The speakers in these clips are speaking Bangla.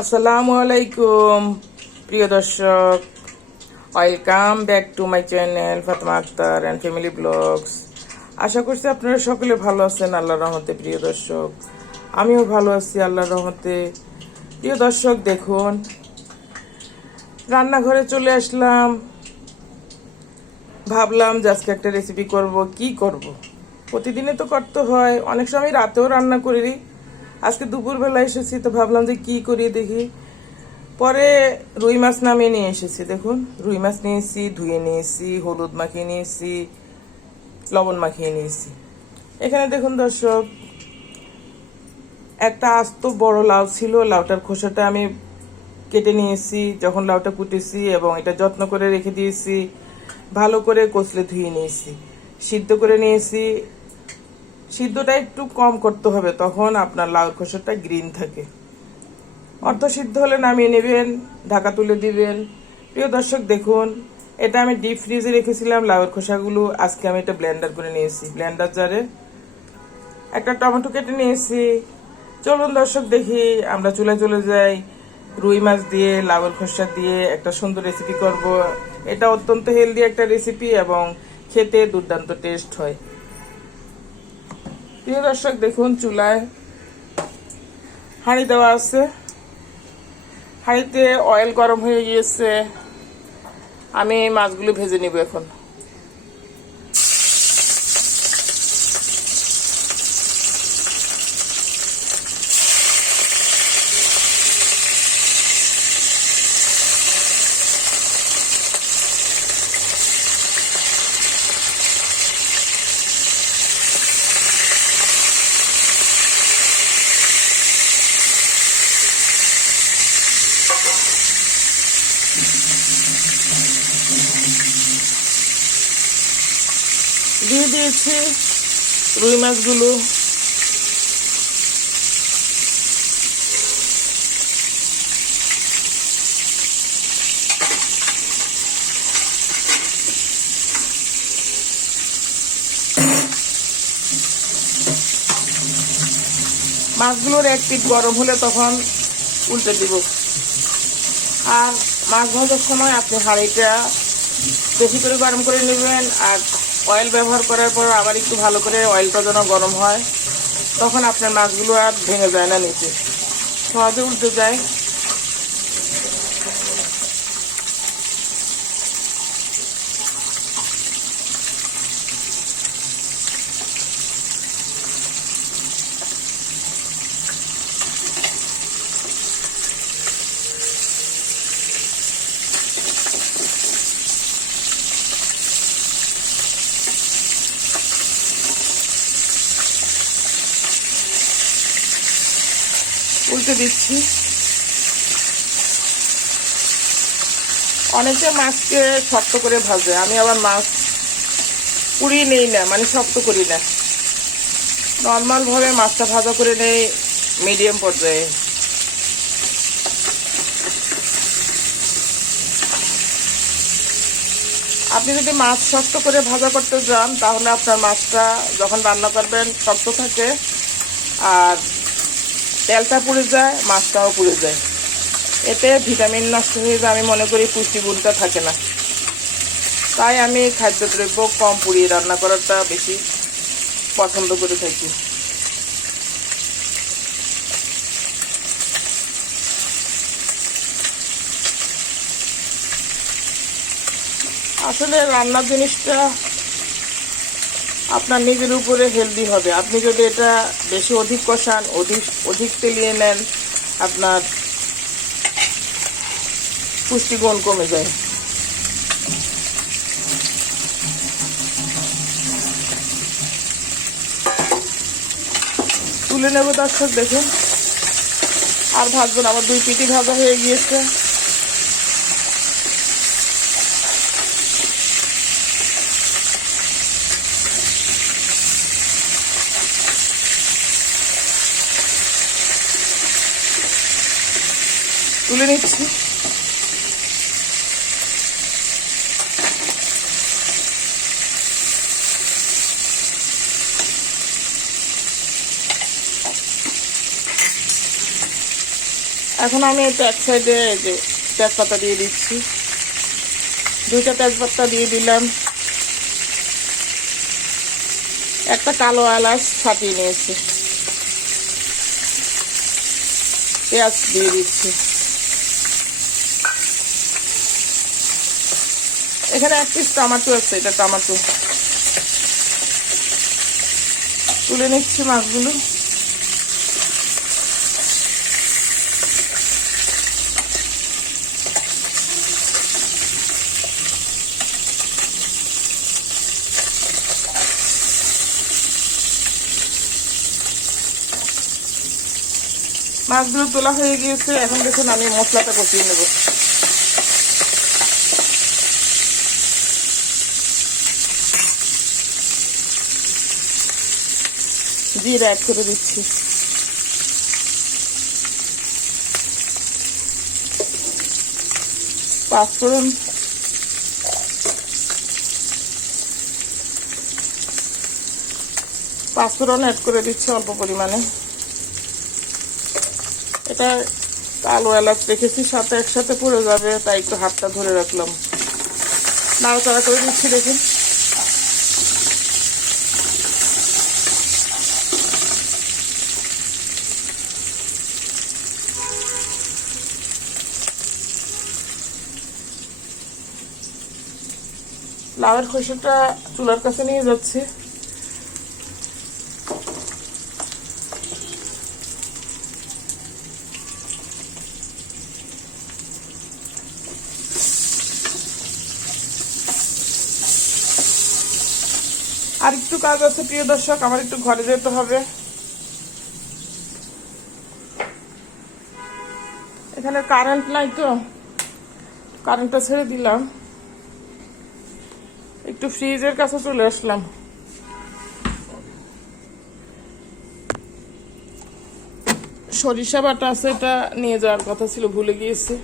আসসালামু আলাইকুম, প্রিয় দর্শক। Welcome back to my channel Fatema Akter and family vlogs আশা করছি আপনারা সকলে ভালো আছেন, আল্লাহর রহমতে, প্রিয় দর্শক। আমিও ভালো আছি, আল্লাহর রহমতে। প্রিয় দর্শক, দেখুন, রান্নাঘরে চলে আসলাম। ভাবলাম যে আজকে একটা রেসিপি করব, কি করব? প্রতিদিনে তো করতে হয়, অনেক সময় রাতেও রান্না করি। আজকে দুপুরবেলা এসেছি, তো ভাবলাম যে কি করি দেখি। পরে রুই মাছ নামিয়ে নিয়ে এসেছি, দেখুন। রুই মাছ নিয়েছি ধুয়ে নিয়েছি হলুদ মাখিয়ে নিয়েছি লবণ মাখিয়ে নিয়েছি এখানে দেখুন দর্শক, একটা আস্ত বড় লাউ ছিল, লাউটার খোসাটা আমি কেটে নিয়েছি যখন লাউটা কুটেছি এবং এটা যত্ন করে রেখে দিয়েছি, ভালো করে কচলে ধুয়ে নিয়েছি সিদ্ধ করে নিয়েছি সিদ্ধটা একটু কম করতে হবে, তখন আপনার লাউর খোসাটা গ্রিন থাকে। অর্ধ সিদ্ধ হলে নামিয়ে নেবেন, ঢাকা তুলে দিবেন। প্রিয় দর্শক, দেখুন, এটা আমি ডিপ ফ্রিজে রেখেছিলাম লাউয়ের খোসাগুলো, আজকে আমি এটা ব্লেন্ডার করে নিয়েছি। ব্লেন্ডার জারে একটা টমেটো কেটে নিয়েছি। চলুন দর্শক, দেখি আমরা চুলে চলে যাই। রুই মাছ দিয়ে লাউয়ের খোসা দিয়ে একটা সুন্দর রেসিপি করব। এটা অত্যন্ত হেলদি একটা রেসিপি এবং খেতে দুর্দান্ত টেস্ট হয়। প্রিয় দর্শক, দেখুন, চুলায় হাঁড়ি দেওয়া আছে। হাঁড়িতে অয়েল গরম হয়ে গিয়েছে। আমি মাছগুলো ভেজে নিব এখন। দিয়ে রুই মাছগুলো। মাছগুলোর এক পিট গরম হলে তখন উল্টে দিব। আর মাছ ভাজার সময় আপনি হাঁড়িটা বেশি করে গরম করে নেবেন আর অয়েল ব্যবহার করার পর আবার একটু ভালো করে অয়েলটা যেন গরম হয়, তখন আপনার মাছগুলো আর ভেঙে যায় না নিচে। সহজে উল্টে যায় উল্টে দিচ্ছি। অনেকে মাছকে শক্ত করে ভাজে। আমি আবার মাছ পুড়িয়ে নেই না মানে শক্ত করি না। নর্মালভাবে মাছটা ভাজা করে নেই মিডিয়াম পর্যায়ে। আপনি যদি মাছ শক্ত করে ভাজা করতে যান তাহলে আপনার মাছটা যখন রান্না করবেন, শক্ত থাকে। আর তেলটা পুড়ে যায়, মাছটাও পুড়ে যায়। এতে ভিটামিন নষ্ট হয়ে যায়, আমি মনে করি পুষ্টিগুণটা থাকে না। তাই আমি খাদ্যদ্রব্য কম পুড়িয়ে রান্না করাটা বেশি পছন্দ করে থাকি। আসলে রান্নার জিনিসটা আপনার নিজের উপরে হেলদি হবে। আপনি যদি এটা বেশি অধিক কষান, অধিক অধিক তেলিয়ে নেন, আপনার পুষ্টিগুণ কমে যায়। তুলে নেব দর্শক, দেখুন। আর ভাজবেন আমার দুই পিটি ভাজা হয়ে গিয়েছে। তুলে নিচ্ছি। এখন আমি এটা এক সাইডে যে তেজপাতা দিয়ে দিচ্ছি। দুইটা তেজপাতা দিয়ে দিলাম। একটা কালো এলাচ ছাপিয়ে নিয়েছি। পেঁয়াজ দিয়ে দিচ্ছি। এখানে এক পিস টমাটো আছে, এটা টমাটো। তুলে নিচ্ছি মাছগুলো। মাছগুলো তোলা হয়ে গিয়েছে, এখন দেখুন আমি মশলাটা কষিয়ে নেব। জিরা অ্যাড করে দিচ্ছি। পাঁচফোড়ন পাঁচফোড়ন অ্যাড করে দিচ্ছি অল্প পরিমাণে। এটা কালো এলাচ রেখেছি, সাথে একসাথে পড়ে যাবে, তাই একটু হাতটা ধরে রাখলাম। নাড়াচাড়া করে দিচ্ছি দেখুন। লাউয়ের খোসাটা চুলার কাছে নিয়ে যাচ্ছি। আর একটু কাজ আছে, প্রিয় দর্শক, আমার একটু ঘরে যেতে হবে। এখানে কারেন্ট নাই তো কারেন্টটা ছেড়ে দিলাম। একটু ফ্রিজের কাছে চলে আসলাম। সরিষা বাটা আছে এটা নিয়ে যাওয়ার কথা ছিল, ভুলে গিয়েছি।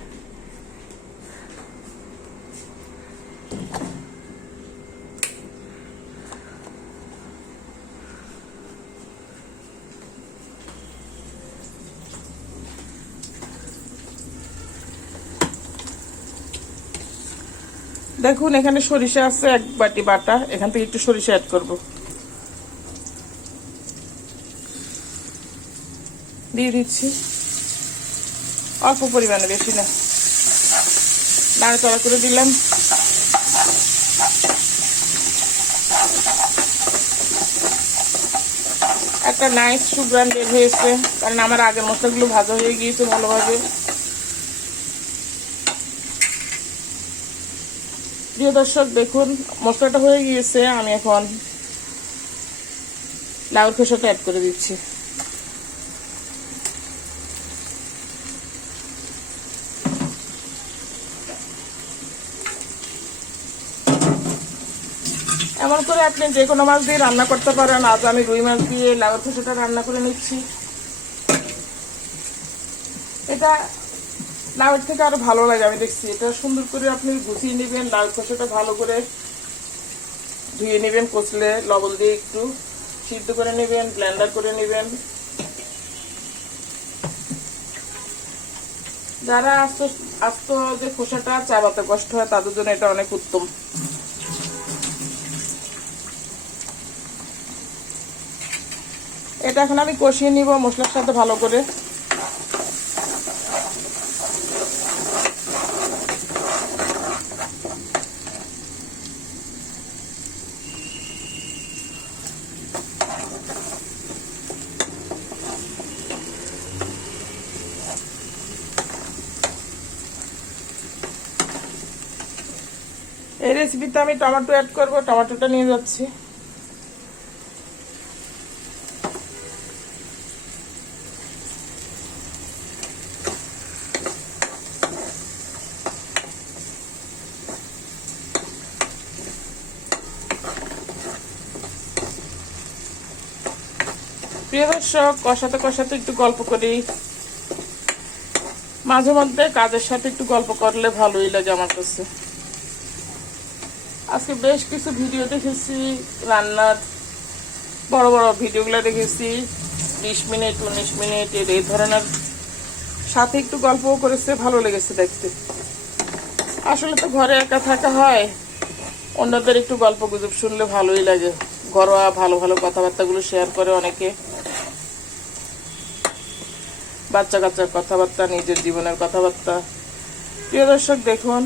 দেখুন, এখানে সরিষা আছে, এক বাটি বাটা। এখান থেকে একটু সরিষা অ্যাড করব। দিয়ে দিচ্ছি। অল্প পরিমাণে, বেশি না। নাড়াচাড়া করে দিলাম। একটা নাইস সুগ্রান বের হয়েছে, কারণ আমার আগের মশলাগুলো ভাজা হয়ে গিয়েছে ভালোভাবে। প্রিয় দর্শক, দেখুন, মশলাটা হয়ে গিয়েছে, আমি এখন লাউর খোসাটা অ্যাড করে দিচ্ছি। এমন করে আপনি যে কোনো মাছ দিয়ে রান্না করতে পারেন, আজ আমি রুই মাছ দিয়ে লাউর খোসাটা রান্না করে নিচ্ছি। এটা লাউয়ের থেকে আরও ভালো লাগে, আমি দেখছি। এটা সুন্দর করে আপনি গুছিয়ে নেবেন লাউ খোসাটা ভালো করে ধুয়ে নেবেন, কষলে লবণ দিয়ে একটু সিদ্ধ করে নেবেন ব্লেন্ডার করে নেবেন। যারা আস্ত আস্ত যে খোসাটা চাবাতে কষ্ট হয়, তাদের জন্য এটা অনেক উত্তম। এটা এখন আমি কষিয়ে নিব মশলার সাথে ভালো করে এই রেসিপিতে আমি টমেটো অ্যাড করব টমেটোটা নিয়ে যাচ্ছি। প্রিয় দর্শক, কষাতে কষাতে একটু গল্প করি। মাঝে মধ্যে কাজের সাথে একটু গল্প করলে ভালোই লাগে আমার কাছে। আজকে বেশ কিছু ভিডিও দেখেছি, রান্নার বড় বড় ভিডিওগুলো দেখেছি, বিশ মিনিট, উনিশ মিনিট এই ধরনের। সাথে একটু গল্পও করেছে, ভালো লেগেছে দেখতে। আসলে তো ঘরে একা থাকা হয়, অন্যদের একটু গল্প গুজব শুনলে ভালোই লাগে। ঘরোয়া ভালো ভালো কথাবার্তাগুলো শেয়ার করে অনেকে। বাচ্চা কাচ্চার কথাবার্তা, নিজের জীবনের কথাবার্তা। প্রিয় দর্শক, দেখুন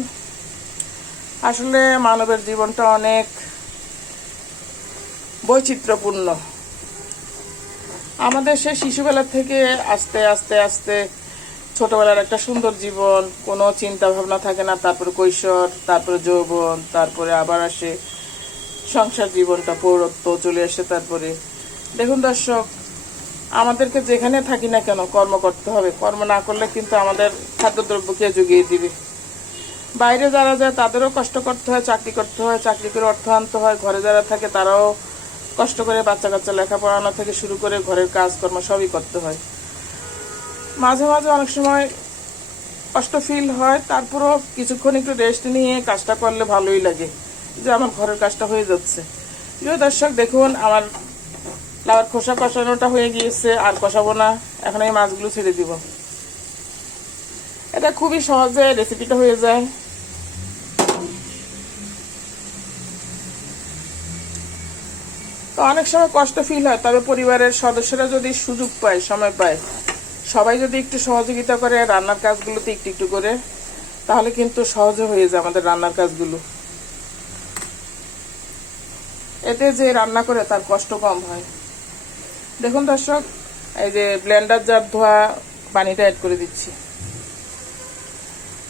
আসলে মানবের জীবনটা অনেক বৈচিত্র্যপূর্ণ। আমাদের সে শিশুবেলা থেকে আস্তে আস্তে আস্তে ছোটবেলার একটা সুন্দর জীবন, কোনো চিন্তা ভাবনা থাকে না, তারপরে কৈশোর, তারপরে যৌবন, তারপরে আবার আসে সংসার জীবনটা, পৌরত্ব চলে আসে তারপরে। দেখুন দর্শক, আমাদেরকে যেখানে থাকি না কেন কর্ম করতে হবে, কর্ম না করলে কিন্তু আমাদের খাদ্যদ্রব্য কে জুগিয়ে দিবে। বাইরে যারা যায়, তাদেরও কষ্ট করতে হয়, চাকরি করতে হয়, চাকরি করে অর্থ আনতে হয়। ঘরে যারা থাকে, তারাও কষ্ট করে বাচ্চা কাচ্চা লেখাপড়ানো থেকে শুরু করে ঘরের কাজকর্ম সবই করতে হয়। মাঝে মাঝে অনেক সময় কষ্ট ফিল হয়, তারপরও কিছুক্ষণ একটু রেস্ট নিয়ে কাজটা করলে ভালোই লাগে। যে আমার ঘরের কাজটা হয়ে যাচ্ছে। প্রিয় দর্শক, দেখুন, আমার লাউর খোসা কষানোটা হয়ে গিয়েছে, আর কষাবো না। এখন এই মাছগুলো ছেড়ে দিব। এটা খুবই সহজে রেসিপিটা হয়ে যায়। তো অনেক সময় কষ্ট ফিল হয়, তবে পরিবারের সদস্যরা যদি সুযোগ পায়, সময় পায়, সবাই যদি একটু সহযোগিতা করে, রান্নার কাজগুলোতে একটু একটু করে, তাহলে কিন্তু সহজে হয়ে যায় আমাদের রান্নার কাজগুলো। এতে যে রান্না করে তার কষ্ট কম হয়। দেখুন দর্শক, এই যে ব্লেন্ডার জার ধোয়া পানিটা অ্যাড করে দিচ্ছি।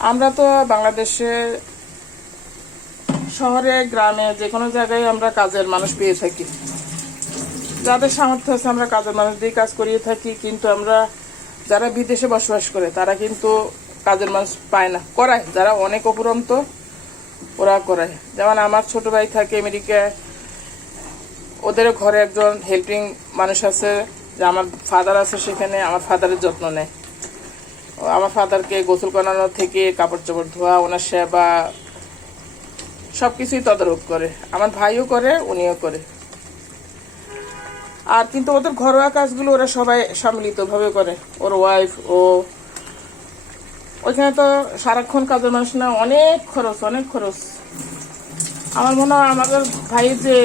আমরা তো বাংলাদেশে শহরে, গ্রামে যে কোনো জায়গায় আমরা কাজের মানুষ পেয়ে থাকি। যাদের সামর্থ্য আছে, আমরা কাজের মানুষ দিয়ে কাজ করিয়ে থাকি, কিন্তু আমরা যারা বিদেশে বসবাস করে, তারা কিন্তু কাজের মানুষ পায় না। করায়, যারা অনেক অপুরন্ত ওরা করায়। যেমন আমার ছোট ভাই থাকে আমেরিকায় ওদের ঘরে একজন হেল্পিং মানুষ আছে, যে আমার ফাদার আছে সেখানে, আমার ফাদারের যত্ন নেয়। আমার ফাদারকে গোসল করানো থেকে কাপড় চোপড় ধোয়া, ওনার সেবা সব কিছুই তদারক করে। আমার ভাইও করে, উনিও করে। আর কিন্তু ওদের ঘরোয়া কাজগুলো ওরা সবাই সম্মিলিতভাবে করে। ওর ওয়াইফ ও ওইখানে তো সারাক্ষণ কাজের মানুষ না, অনেক খরচ অনেক খরচ। আমার মনে হয় আমাদের ভাই যে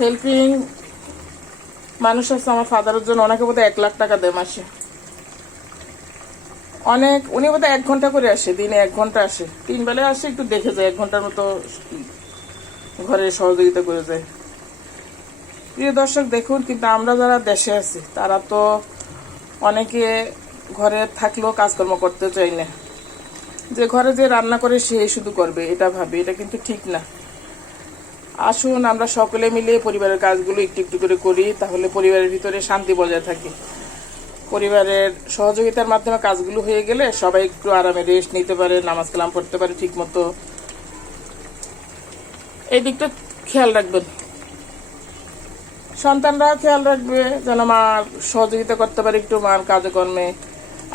হেল্পিং মানুষ আছে, আমার ফাদারের জন্য ওনাকে বোধহয় এক লাখ টাকা দেয় মাসে। অনেক, উনি বোধহয় এক ঘণ্টা করে আসে, দিনে এক ঘণ্টা আসে। তিন বেলায় আসে, একটু দেখে যায়, এক ঘণ্টার মতো ঘরে সহযোগিতা করে যায়। প্রিয় দর্শক, দেখুন, কিন্তু আমরা যারা দেশে আছি, তারা তো অনেকে ঘরে থাকলেও কাজকর্ম করতে চাই না যে ঘরে যে রান্না করে, সে শুধু করবে, এটা ভাবে এটা কিন্তু ঠিক না। আসুন, আমরা সকলে মিলে পরিবারের কাজগুলো একটু একটু করে করি, তাহলে পরিবারের ভিতরে শান্তি বজায় থাকে। পরিবারের সহযোগিতার মাধ্যমে কাজগুলো হয়ে গেলে সবাই একটু আরামে রেস্ট নিতে পারে, নামাজ কালাম পড়তে পারে ঠিক মতো এই দিকটা খেয়াল রাখবেন। সন্তানরা খেয়াল রাখবে যেন মা সহযোগিতা করতে পারে একটু মার কাজকর্মে।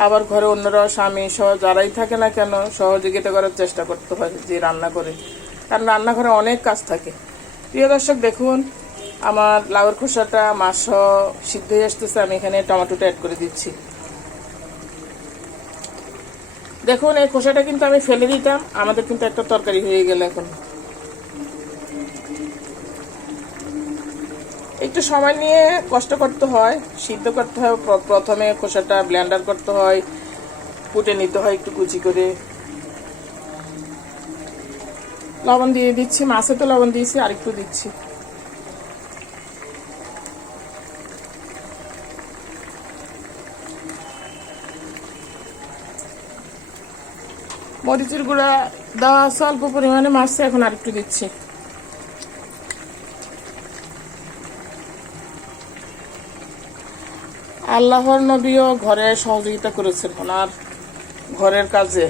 আবার ঘরে অন্যরা স্বামী সহ যারাই থাকে না কেন সহযোগিতা করার চেষ্টা করতে হয় যে রান্না করে। কারণ রান্নাঘরে অনেক কাজ থাকে। প্রিয় দর্শক, দেখুন, আমার লাউর খোসাটা মাছ সিদ্ধ হয়ে আসতেছে, আমি এখানে টমেটোটা অ্যাড করে দিচ্ছি। দেখুন, এই খোসাটা কিন্তু আমি ফেলে দিতাম, আমাদের কিন্তু একটা তরকারি হয়ে গেল এখন। একটু সময় নিয়ে কষ্ট করতে হয়, সিদ্ধ করতে হয় প্রথমে খোসাটা ব্লেন্ডার করতে হয়, কুটে নিতে হয় একটু কুচি করে। লবণ দিয়ে দিচ্ছি, মাছে তো লবণ দিয়েছি আর একটু দিচ্ছি। মরিচের গুঁড়া দেওয়া আছে, অল্প পরিমাণে মাছ এখন আর একটু দিচ্ছি। আল্লাহর নবীও ঘরে সহযোগিতা করেছেন ওনার ঘরের কাজে।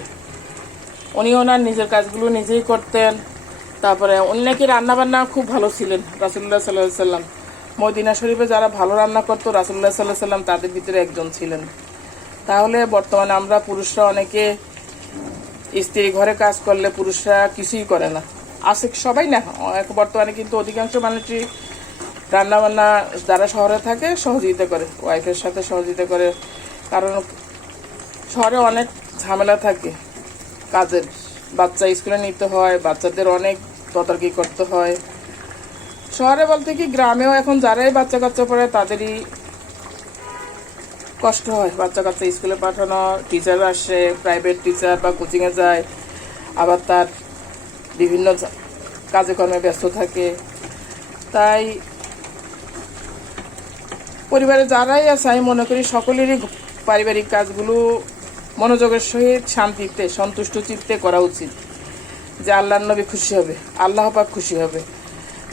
উনি ওনার নিজের কাজগুলো নিজেই করতেন। তারপরে উনি নাকি রান্না বান্না খুব ভালো ছিলেন রাসুল্লাহ সাল্লাহ সাল্লাম মদিনা শরীফে যারা ভালো রান্না করতো রাসুল্লাহ সাল্লাহ সাল্লাম তাদের ভিতরে একজন ছিলেন। তাহলে বর্তমানে আমরা পুরুষরা অনেকে স্ত্রী ঘরে কাজ করলে পুরুষরা কিছুই করে না। আসে সবাই না বর্তমানে কিন্তু অধিকাংশ মানুষই রান্না বান্না যারা শহরে থাকে, সহযোগিতা করে ওয়াইফের সাথে সহযোগিতা করে। কারণ শহরে অনেক ঝামেলা থাকে কাজের। বাচ্চা স্কুলে নিতে হয়, বাচ্চাদের অনেক তদারকি করতে হয়। শহরে বলতে কি, গ্রামেও এখন যারাই বাচ্চা কাচ্চা পড়ে, তাদেরই কষ্ট হয়। বাচ্চা কাচ্চা স্কুলে পাঠানো টিচার আসে প্রাইভেট টিচার বা কোচিংয়ে যায়, আবার তার বিভিন্ন কাজে কর্মে ব্যস্ত থাকে। তাই পরিবারে যারাই আছে, আমি মনে করি সকলেরই পারিবারিক কাজগুলো মনোযোগের সহিত, শান্তিতে, সন্তুষ্ট চিত্তে করা উচিত যে আল্লাহর নবী খুশি হবে, আল্লাহ পাক খুশি হবে।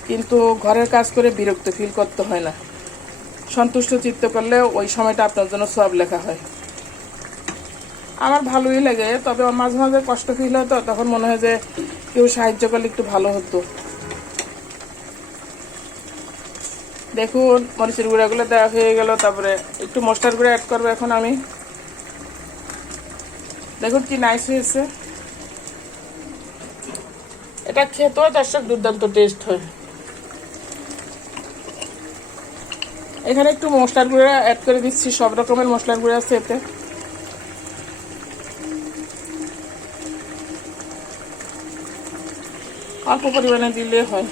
কিন্তু ঘরের কাজ করে বিরক্ত ফিল করতে হয় না। সন্তুষ্ট চিত্ত করলে ওই সময়টা আপনার জন্য সব লেখা হয়। আমার ভালোই লাগে, তবে মাঝে মাঝে কষ্ট ফিল হতো, তখন মনে হয় যে কেউ সাহায্য করলে একটু ভালো হতো। দেখুন, মরিচের গুঁড়াগুলো দেওয়া হয়ে গেল, তারপরে একটু মশলার গুঁড়া অ্যাড করব এখন আমি। দেখুন কি নাইস হয়েছে। এটা খেতেও দর্শক দুর্দান্ত টেস্ট হয়। এখানে একটু মশলার গুঁড়া অ্যাড করে দিচ্ছি, সব রকমের মশলার গুঁড়া আছে এতে। অল্প পরিমাণে দিলে হয়।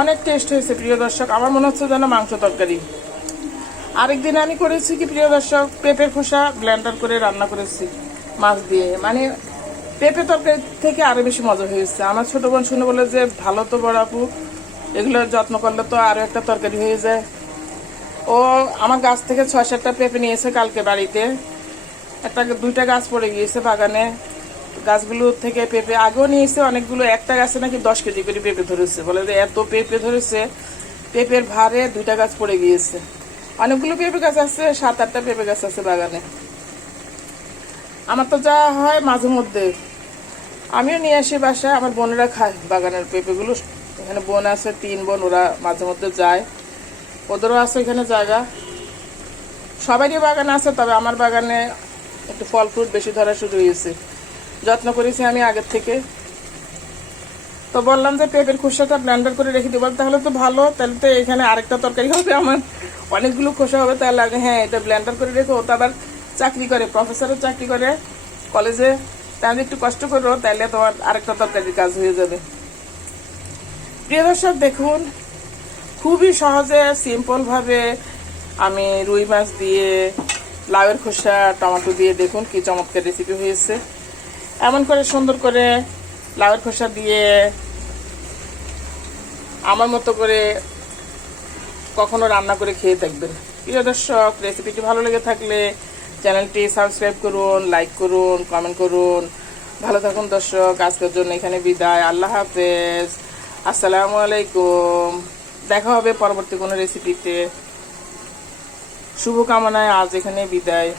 অনেক টেস্ট হয়েছে, প্রিয় দর্শক। আমার মনে হচ্ছে যেন মাংস তরকারি। আরেকদিন আমি করেছি কি, প্রিয় দর্শক, পেঁপের খোসা ব্লেন্ডার করে রান্না করেছি, মাছ দিয়ে। মানে পেঁপে তরকারি থেকে আরও বেশি মজা হয়েছে। আমার ছোট বোন শুনে বলে যে, ভালো তো বড় আপু, এগুলো যত্ন করলে তো আরও একটা তরকারি হয়ে যায়। ও আমার গাছ থেকে ছয় সাতটা পেঁপে নিয়েছে কালকে বাড়িতে। একটা, দুইটা গাছ পড়ে গিয়েছে বাগানে। গাছগুলো থেকে পেঁপে আগেও নিয়েছে, অনেকগুলো, একটা গাছে নাকি দশ কেজি করে পেঁপে ধরেছে। বলে যে এত পেঁপে ধরেছে, পেঁপের ভারে দুইটা গাছ পড়ে গিয়েছে। অনেকগুলো পেঁপে গাছ আছে, সাত আটটা পেঁপে গাছ আছে বাগানে। আমার তো যা হয় মাঝে মধ্যে। আমিও নিয়ে আসি বাসায়, আমার বোনেরা খায় বাগানের পেঁপেগুলো। এখানে বোন আছে, তিন বোন, ওরা মাঝে মধ্যে যায়। ওদেরও আছে এখানে জায়গা। সবারই বাগান আছে, তবে আমার বাগানে একটু ফল ফ্রুট বেশি ধরা শুরু হয়েছে। যত্ন করেছি আমি আগের থেকে। তো বললাম যে পেঁপের খোসাটা ব্লেন্ডার করে রেখে দেবো, তাহলে তো ভালো, তাহলে তো এখানে আরেকটা তরকারি হবে, আমার অনেকগুলো খোসা হবে, তাহলে আগে হ্যাঁ এটা ব্লেন্ডার করে রেখো তো আবার চাকরি করে প্রফেসরের চাকরি করে কলেজে তাহলে একটু কষ্ট করো, তাহলে তোমার আরেকটা তরকারির কাজ হয়ে যাবে। প্রিয় দর্শক, দেখুন, খুবই সহজে সিম্পলভাবে আমি রুই মাছ দিয়ে, লাউয়ের খোসা, টমেটো দিয়ে দেখুন কি চমৎকার রেসিপি হয়েছে। এমন করে সুন্দর করে লাউয়ের খোসা দিয়ে আমার মতো করে কখনো রান্না করে খেয়ে থাকবেন প্রিয় দর্শক রেসিপিটি ভালো লেগে থাকলে চ্যানেলটি সাবস্ক্রাইব করুন লাইক করুন কমেন্ট করুন। ভালো থাকুন দর্শক, আজকের জন্য এখানে বিদায়। আল্লাহ হাফেজ। আসসালামু আলাইকুম। দেখা হবে পরবর্তী কোনো রেসিপিতে শুভকামনায় আজ এখানে বিদায়।